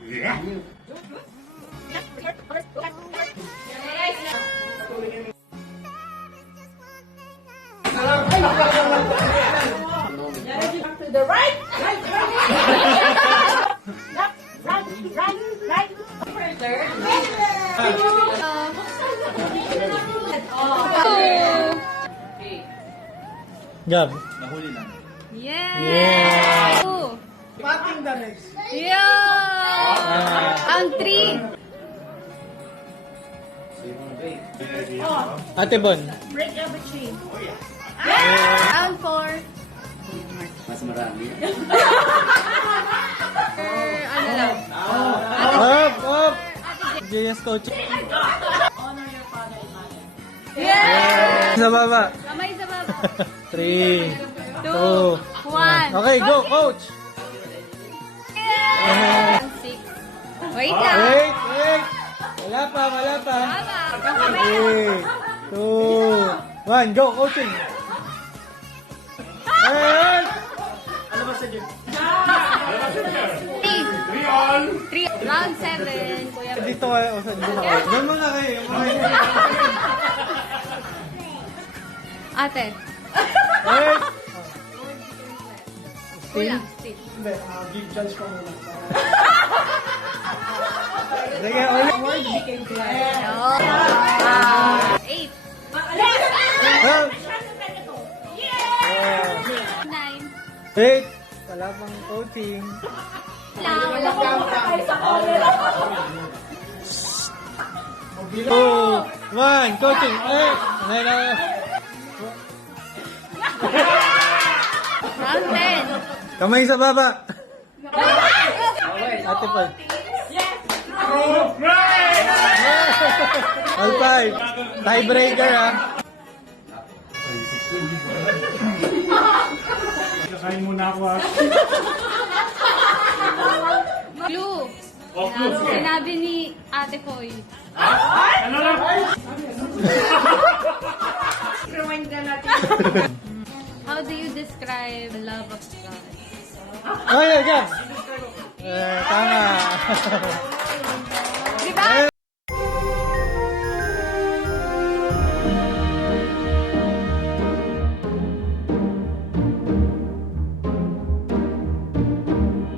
To the right. Right. Gab. Nahuli na. Yeah! Pating the next. Yeah! Round 3. Ate Bon. Break every chain. Round 4. Mas marami. Ano lang? Up! Up! JS coaching. Honor your father and mother. Yeah! Sa baba. Kamay sa baba. 3, 2, 1. Okay, go, coach! Yeah! 6. Wait lang. Wait! Wala pa. Tama. 3, 2, 1, go, coaching! Ayun! Ano ba sa gym? 3. Round 7. Kuya. Dito kayo, o saan dito kayo? Doon muna kayo. Ate. Wait! Kulang. Still. Hindi, give chance ko muna. Sige, ulit. 8. Ah! 9. Wait! Wala pang coaching. Wala pa. 2, 1, coaching! Na. Round 10. Kamay sa baba. Ate pa. All 5. Tiebreaker ha. Kakain muna ako ha. Clue. Sinabi ni Ate Foy. Ano lang? Rewind na natin. How do you describe the love of God? Oh, yeah. Tama. Diba?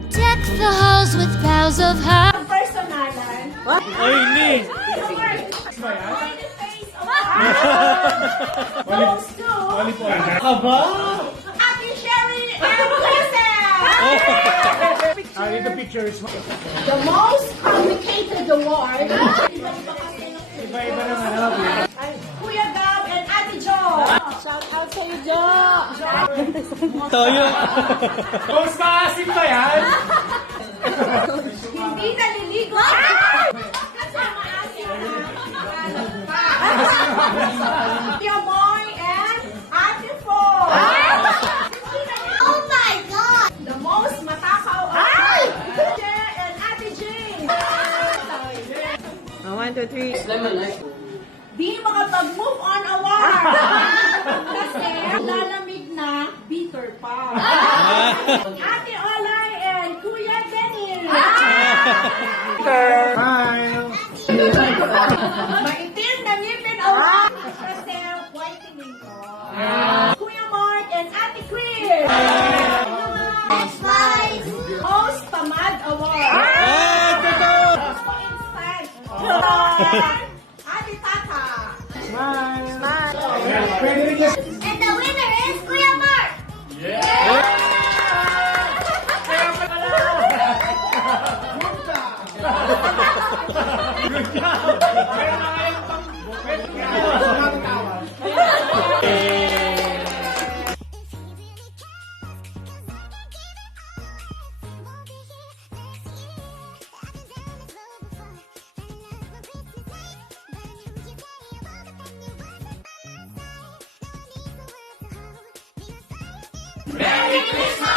Deck the halls with boughs of high. Personalan. Oy, Lee. Goes to Aba. Ate Sherry and Blessed. Dito pictures. The most complicated award. Iba-iba naman. Ano ba? Ay, Kuya Gab and Ate Jo. Shout out sa iyo, Jo. Toyo. Post maasim ba yan? Hindi naliligo. Kasama asin. Kuya Boy and Ate Fo. Oh my God! The most matakaw award. Che and Ate Jane. 1, 2, 3. Di makapag-move on award. Kasi lalamig na, bitter pa. Ate Olay and Kuya Benny. Hi! Maitim na ngipin award. Kasi whitening ko. Kuya Mark and Ate Queen. Next slide! Most Tamad Award. Most instant. Ate Tata. Pwede rin yan. And the winner is Kuya Mark! Merry Christmas!